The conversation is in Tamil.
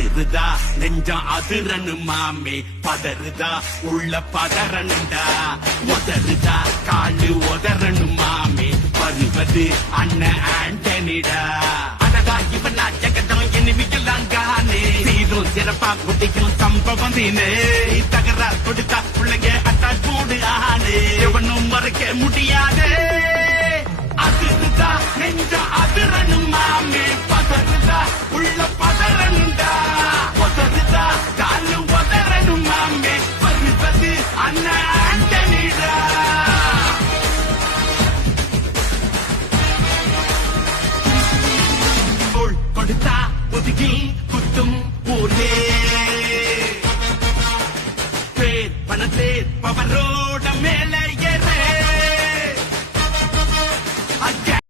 அதிருதா நெஞ்சம் அதிரனு மாமே பதறுதா உள்ள பதறனுண்டா உதறுதா காலு உதறனு மாமே வருவது அண்ணன் ஆண்டனிடா அடடா இவனா ஜெகதம் எனிமிக்கலாங்கானே சீரும் சிறப்பா குட்டிக்கும் சம்பவம் தீனே தகரா கொடுத்தா பிள்ளைங்க அட்டாச் போடு ஆனே எவனும் மறைக்க முடியாதே அதிருதா நெஞ்சம் அதிரனு மாமே பதறுதா உள்ள பதறனுண்டா உதறுதா காலு உதறனு மாமே வருவது அண்ணன் ஆண்டனிடா கொடுத்தா ஒதுக்கி குத்தும் ஊரே பேர் பணத்தேர் பவரோ